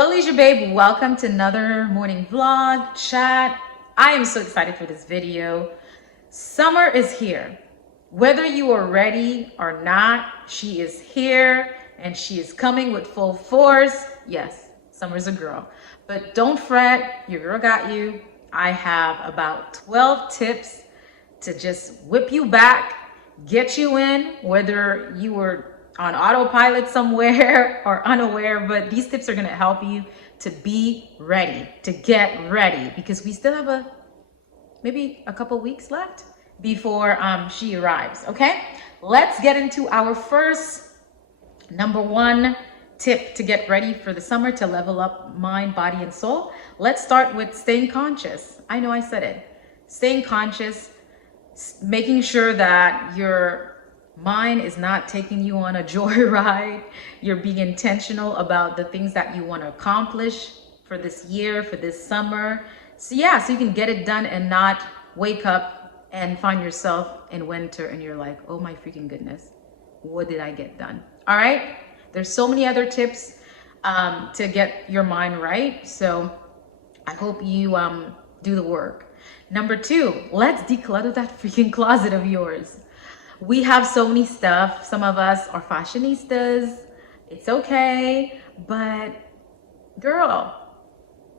Hello, Leisure Babe. Welcome to another morning vlog, chat. I am so excited for this video. Summer is here. Whether you are ready or not, she is here and she is coming with full force. Yes, summer's a girl. But don't fret, your girl got you. I have about 12 tips to just whip you back, get you in, whether you were on autopilot somewhere or unaware, but these tips are going to help you to be ready, to get ready, because we still have maybe a couple weeks left before she arrives. Okay, let's get into our first number one tip to get ready for the summer, to level up mind, body, and soul. Let's start with staying conscious. I know I said it. Staying conscious, making sure that your mind is not taking you on a joyride. You're being intentional about the things that you want to accomplish for this year, for this summer. So yeah, so you can get it done and not wake up and find yourself in winter and you're like, oh my freaking goodness, what did I get done? All right, there's so many other tips to get your mind right. So I hope you do the work. Number two, let's declutter that freaking closet of yours. We have so many stuff. Some of us are fashionistas. It's okay, but girl,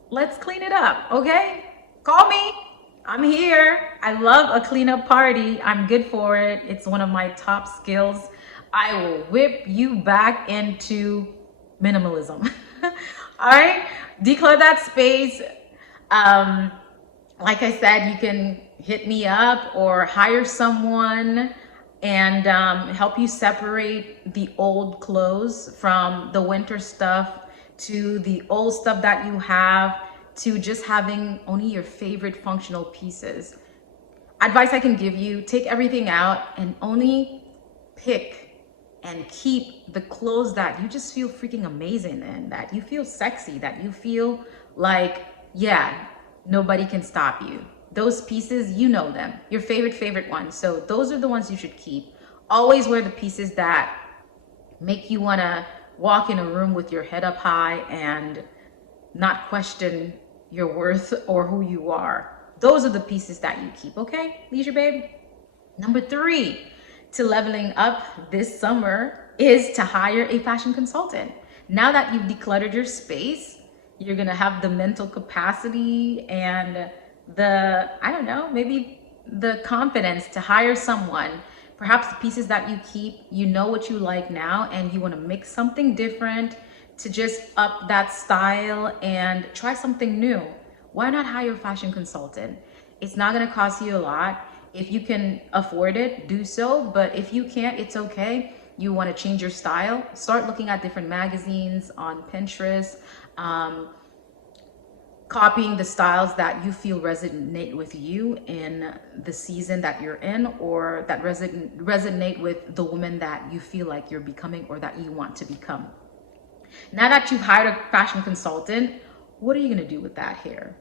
let's clean it up, okay? Call me. I'm here. I love a cleanup party. I'm good for it. It's one of my top skills. I will whip you back into minimalism. All right, declutter that space. Like I said, you can hit me up or hire someone and help you separate the old clothes from the winter stuff, to the old stuff that you have, to just having only your favorite functional pieces. Advice I can give you: take everything out and only pick and keep the clothes that you just feel freaking amazing in, that you feel sexy, that you feel like, yeah, nobody can stop you. Those pieces, you know them, your favorite ones. So those are the ones you should keep. Always wear the pieces that make you want to walk in a room with your head up high and not question your worth or who you are. Those are the pieces that you keep, okay, Leisure Babe? Number three, to leveling up this summer, is to hire a fashion consultant. Now that you've decluttered your space, you're gonna have the mental capacity and I don't know, maybe the confidence to hire someone. Perhaps the pieces that you keep, you know what you like now, and you want to mix something different to just up that style and try something new. Why not hire a fashion consultant? It's not going to cost you a lot. If you can afford it, do so. But if you can't, it's okay. You want to change your style, start looking at different magazines on Pinterest, copying the styles that you feel resonate with you in the season that you're in, or that resonate with the woman that you feel like you're becoming or that you want to become. Now that you've hired a fashion consultant, what are you going to do with that hair?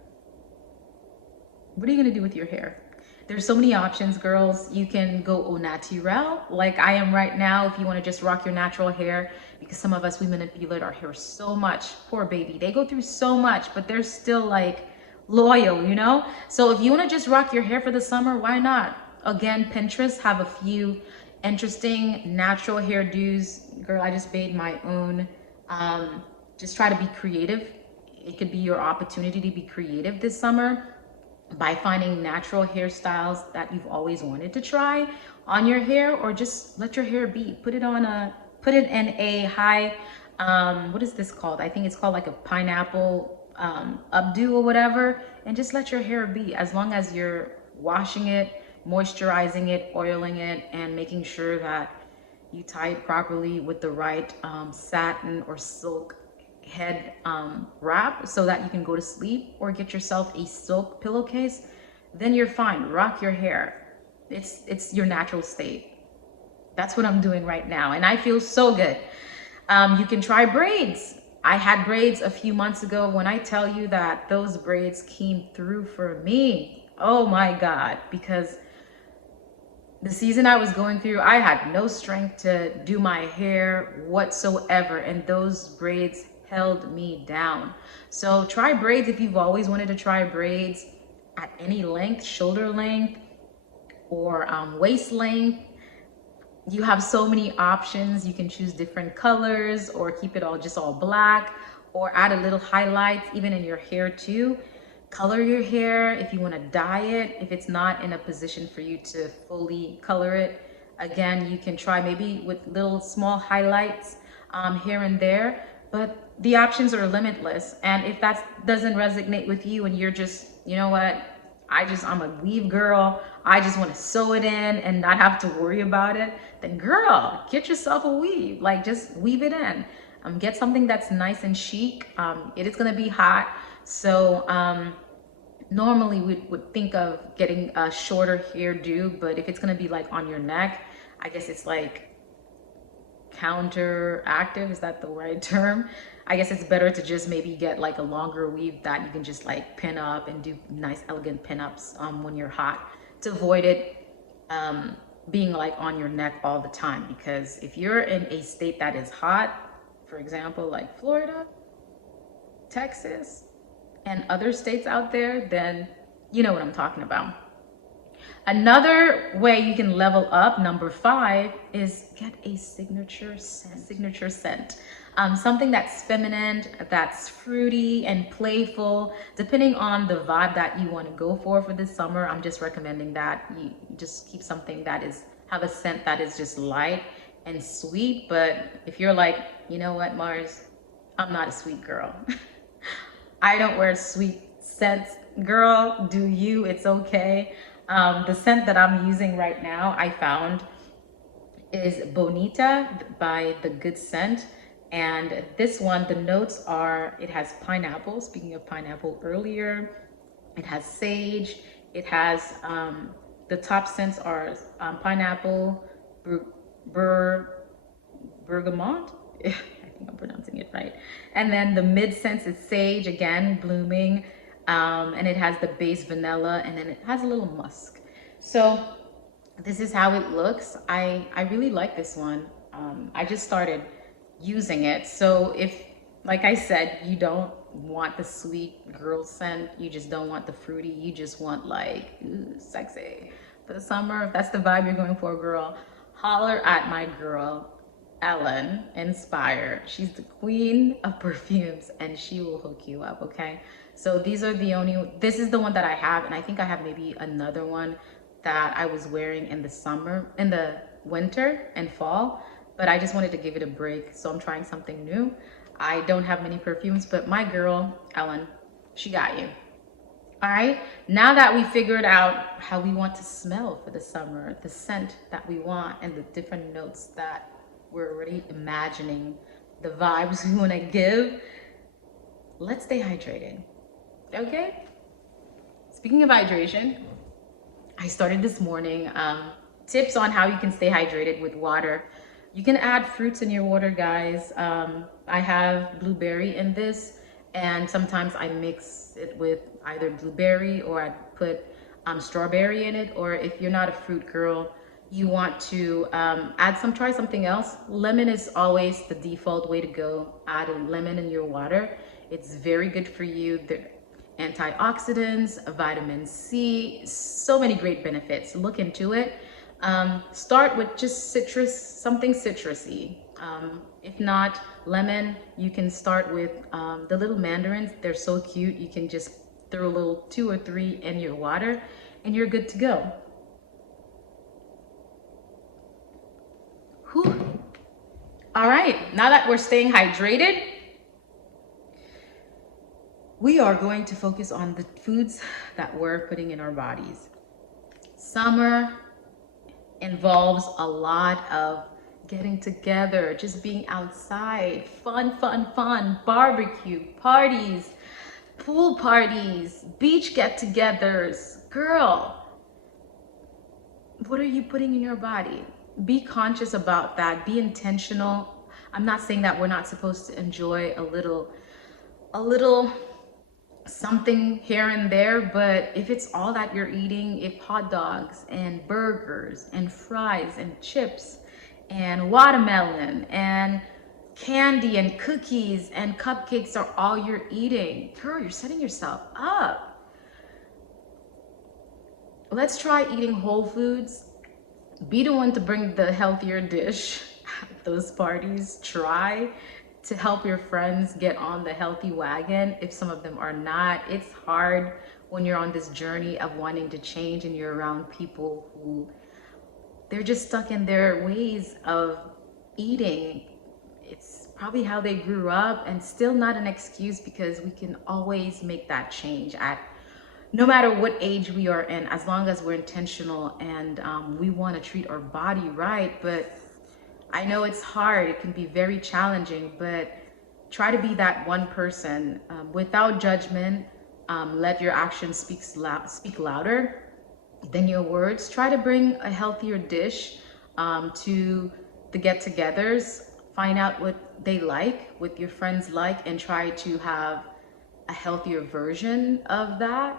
What are you going to do with your hair? There's so many options, girls. You can go au naturel, like I am right now, if you want to just rock your natural hair, because some of us, we manipulate our hair so much. Poor baby. They go through so much, but they're still like loyal, you know? So if you want to just rock your hair for the summer, why not? Again, Pinterest have a few interesting natural hairdos. Girl, I just made my own. Just try to be creative. It could be your opportunity to be creative this summer by finding natural hairstyles that you've always wanted to try on your hair, or just let your hair be. Put it in a high, what is this called? I think it's called like a pineapple updo or whatever, and just let your hair be, as long as you're washing it, moisturizing it, oiling it, and making sure that you tie it properly with the right satin or silk head wrap, so that you can go to sleep, or get yourself a silk pillowcase. Then you're fine. Rock your hair. It's your natural state. That's what I'm doing right now, and I feel so good. You can try braids. I had braids a few months ago. When I tell you that those braids came through for me, oh my God, because the season I was going through, I had no strength to do my hair whatsoever, and those braids held me down. So try braids if you've always wanted to try braids at any length, shoulder length or waist length. You have so many options. You can choose different colors or keep it all just all black, or add a little highlights even in your hair too. Color your hair if you want to dye it, if it's not in a position for you to fully color it. Again, you can try maybe with little small highlights here and there, but the options are limitless. And if that doesn't resonate with you and you're just, you know what, I'm a weave girl, I just want to sew it in and not have to worry about it, then girl, get yourself a weave. Like, just weave it in. Get something that's nice and chic. It is going to be hot. So normally we would think of getting a shorter hairdo, but if it's going to be like on your neck, I guess it's like counteractive. Is that the right term? I guess it's better to just maybe get like a longer weave that you can just like pin up and do nice elegant pin-ups when you're hot, to avoid it being like on your neck all the time. Because if you're in a state that is hot, for example, like Florida, Texas, and other states out there, then you know what I'm talking about. Another way you can level up, number 5, is get a signature scent. Something that's feminine, that's fruity and playful, depending on the vibe that you want to go for this summer. I'm just recommending that you just keep something that have a scent that is just light and sweet. But if you're like, you know what, Mars, I'm not a sweet girl. I don't wear sweet scents. Girl, do you, it's okay. The scent that I'm using right now, I found, is Bonita by The Good Scent. And this one, the notes are, it has pineapple, speaking of pineapple earlier, it has sage, it has, the top scents are pineapple, bergamot, I think I'm pronouncing it right. And then the mid scents is sage, again, blooming, and it has the base vanilla, and then it has a little musk. So this is how it looks. I really like this one. I just started using it. So if, like I said, you don't want the sweet girl scent, you just don't want the fruity, you just want like, ooh, sexy for the summer, if that's the vibe you're going for, girl, holler at my girl Ellen Inspire. She's the queen of perfumes and she will hook you up. Okay, so these are this is the one that I have, and I think I have maybe another one that I was wearing in the winter and fall, but I just wanted to give it a break, so I'm trying something new. I don't have many perfumes, but my girl, Ellen, she got you. All right, now that we figured out how we want to smell for the summer, the scent that we want, and the different notes that we're already imagining, the vibes we want to give, let's stay hydrated, okay? Speaking of hydration, I started this morning, tips on how you can stay hydrated with water. You can add fruits in your water, guys. I have blueberry in this, and sometimes I mix it with either blueberry or I put strawberry in it. Or if you're not a fruit girl, you want to try something else. Lemon is always the default way to go. Add a lemon in your water. It's very good for you. The antioxidants, vitamin C, so many great benefits. Look into it. Start with just something citrusy. If not lemon, you can start with the little mandarins. They're so cute. You can just throw a little 2 or 3 in your water and you're good to go. Whew. All right, now that we're staying hydrated, we are going to focus on the foods that we're putting in our bodies. Summer involves a lot of getting together, just being outside, fun, barbecue, parties, pool parties, beach get-togethers. Girl, what are you putting in your body? Be conscious about that. Be intentional. I'm not saying that we're not supposed to enjoy a little something here and there, but if it's all that you're eating, if hot dogs and burgers and fries and chips and watermelon and candy and cookies and cupcakes are all you're eating. Girl, you're setting yourself up. Let's try eating whole foods. Be the one to bring the healthier dish at those parties. Try to help your friends get on the healthy wagon if some of them are not. It's hard when you're on this journey of wanting to change and you're around people who they're just stuck in their ways of eating. It's probably how they grew up, and still not an excuse, because we can always make that change at no matter what age we are in, as long as we're intentional and we want to treat our body right. But I know it's hard, it can be very challenging, but try to be that one person without judgment. Let your actions speak louder than your words. Try to bring a healthier dish to the get-togethers. Find out what they like, what your friends like, and try to have a healthier version of that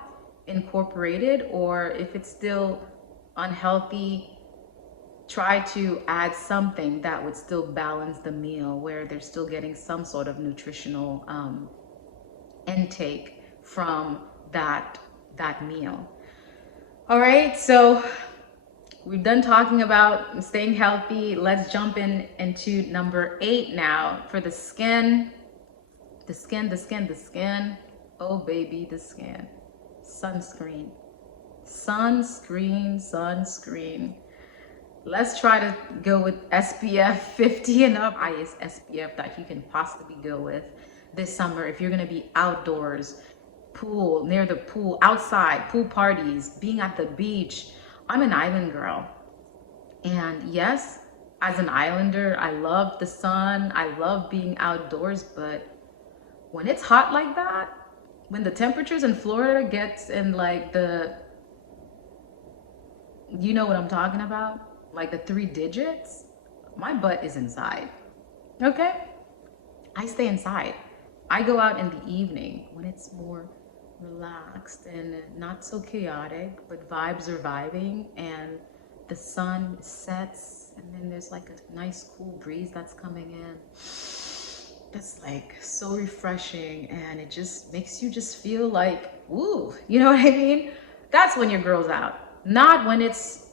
incorporated. Or if it's still unhealthy, try to add something that would still balance the meal, where they're still getting some sort of nutritional intake from that meal. All right, so we've done talking about staying healthy. Let's jump into number 8 now for the skin. The skin. Oh baby, the skin. Sunscreen. Let's try to go with SPF 50 and up. Highest SPF that you can possibly go with this summer if you're gonna be outdoors, pool, near the pool, outside, pool parties, being at the beach. I'm an island girl. And yes, as an islander, I love the sun. I love being outdoors, but when it's hot like that, when the temperatures in Florida gets in like you know what I'm talking about? Like the 3 digits, my butt is inside, okay? I stay inside. I go out in the evening when it's more relaxed and not so chaotic, but vibes are vibing and the sun sets, and then there's like a nice cool breeze that's coming in. That's like so refreshing, and it just makes you just feel like, woo, you know what I mean? That's when your girl's out, not when it's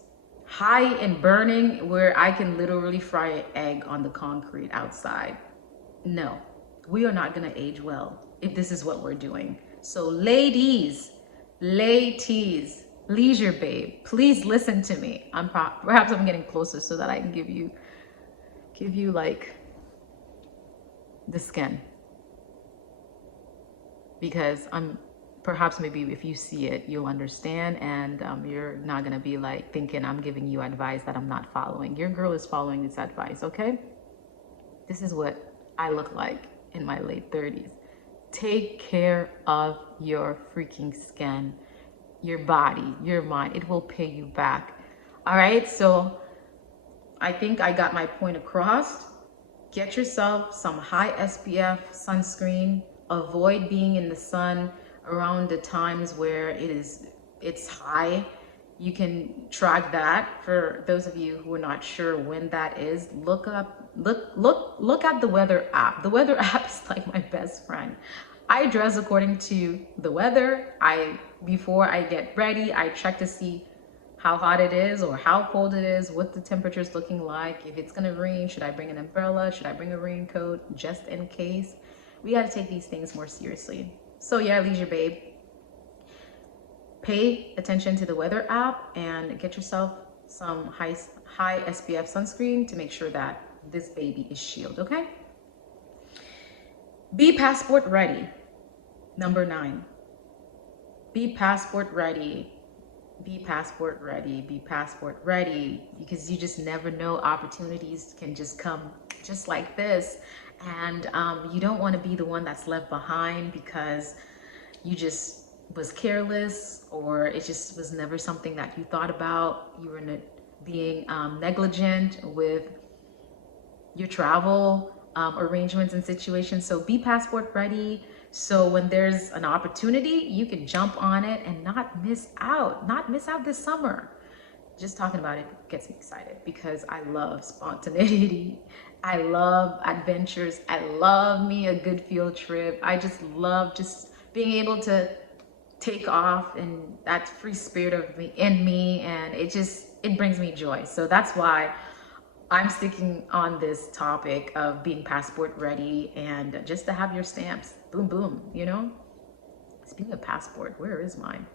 high and burning where I can literally fry an egg on the concrete outside. No, we are not gonna age well if this is what we're doing. So ladies, leisure babe, please listen to me. Perhaps I'm getting closer so that I can give you like the skin, because perhaps maybe if you see it, you'll understand, and you're not gonna be like thinking I'm giving you advice that I'm not following. Your girl is following this advice, okay? This is what I look like in my late 30s. Take care of your freaking skin, your body, your mind. It will pay you back. All right, so I think I got my point across. Get yourself some high SPF sunscreen. Avoid being in the sun around the times where it's high. You can track that. For those of you who are not sure when that is, look at the weather app. The weather app is like my best friend. I dress according to the weather. Before I get ready, I check to see how hot it is or how cold it is, what the temperature is looking like. If it's gonna rain, should I bring an umbrella? Should I bring a raincoat just in case? We gotta take these things more seriously. So yeah, leisure babe, pay attention to the weather app and get yourself some high SPF sunscreen to make sure that this baby is shielded, okay? Be passport ready. Number 9. Be passport ready. Be passport ready. Be passport ready, because you just never know. Opportunities can just come just like this, and you don't want to be the one that's left behind because you just was careless, or it just was never something that you thought about. You were being negligent with your travel arrangements and situations. So be passport ready, so when there's an opportunity, you can jump on it and not miss out this summer. just talking about it gets me excited because I love spontaneity. I love adventures. I love me a good field trip. I just love just being able to take off and that free spirit of me in me, and it brings me joy. So that's why I'm sticking on this topic of being passport ready and just to have your stamps. Boom, boom, you know? Speaking of passport, where is mine?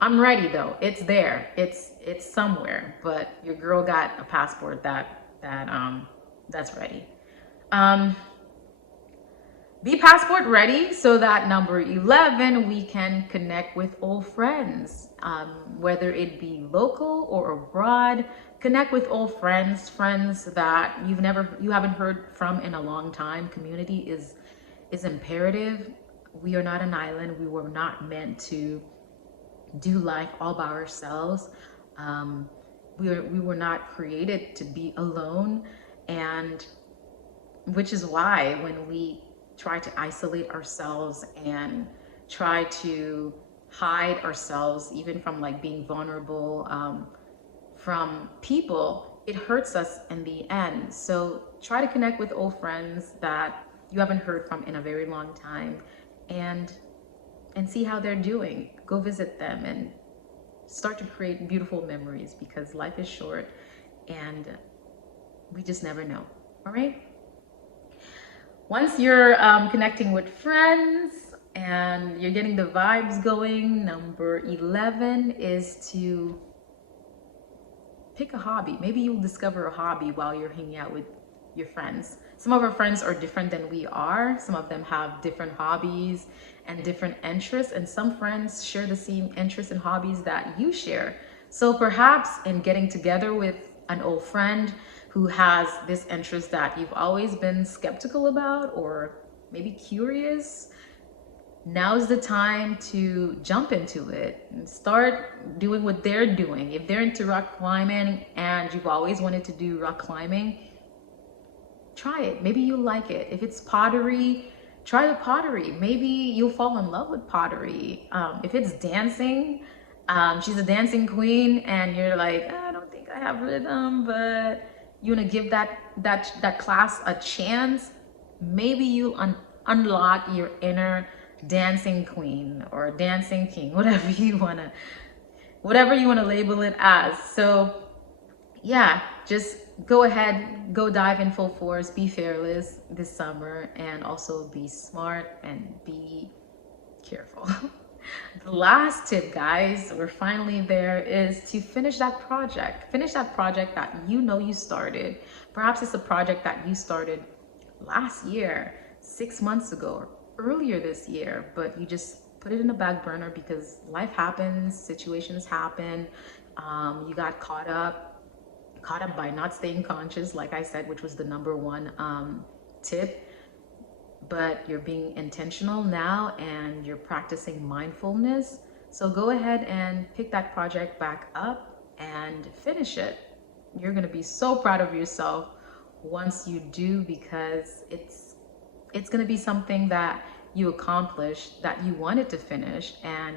I'm ready though. It's there. It's somewhere. But your girl got a passport that's ready. Be passport ready so that number 11, we can connect with old friends, whether it be local or abroad. Connect with old friends, friends that you haven't heard from in a long time. Community is imperative. We are not an island. We were not meant to do life all by ourselves. We were not created to be alone, and which is why when we try to isolate ourselves and try to hide ourselves, even from like being vulnerable from people, it hurts us in the end. So try to connect with old friends that you haven't heard from in a very long time, and see how they're doing. Go visit them and start to create beautiful memories, because life is short and we just never know. All right. Once you're connecting with friends and you're getting the vibes going, number 11 is to pick a hobby. Maybe you'll discover a hobby while you're hanging out with your friends. Some of our friends are different than we are. Some of them have different hobbies and different interests, and some friends share the same interests and hobbies that you share. So perhaps in getting together with an old friend who has this interest that you've always been skeptical about or maybe curious, now's the time to jump into it and start doing what they're doing. If they're into rock climbing and you've always wanted to do rock climbing, try it. Maybe you'll like it. If it's pottery, try the pottery. Maybe you'll fall in love with pottery. If it's dancing, she's a dancing queen and you're like, I don't think I have rhythm, but you want to give that class a chance. Maybe you'll unlock your inner dancing queen or dancing king, whatever you want to label it as. So yeah, just go ahead, go dive in full force, be fearless this summer, and also be smart and be careful. The last tip, guys, we're finally there, is to finish that project. Finish that project that you started. Perhaps it's a project that you started last year, 6 months ago, or earlier this year, but you just put it in a back burner because life happens, situations happen. You got caught up by not staying conscious, like I said, which was the number one tip. But you're being intentional now and you're practicing mindfulness. So go ahead and pick that project back up and finish it. You're going to be so proud of yourself once you do, because it's going to be something that you accomplished, that you wanted to finish, and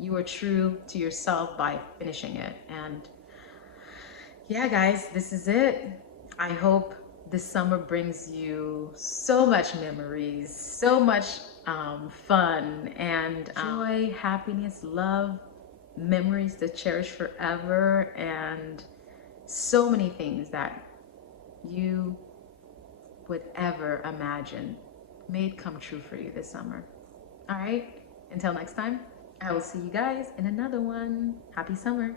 you were true to yourself by finishing it. And yeah, guys, this is it. I hope this summer brings you so much memories, so much fun and joy, happiness, love, memories to cherish forever, and so many things that you would ever imagine. May it come true for you this summer. All right, until next time, I will see you guys in another one. Happy summer.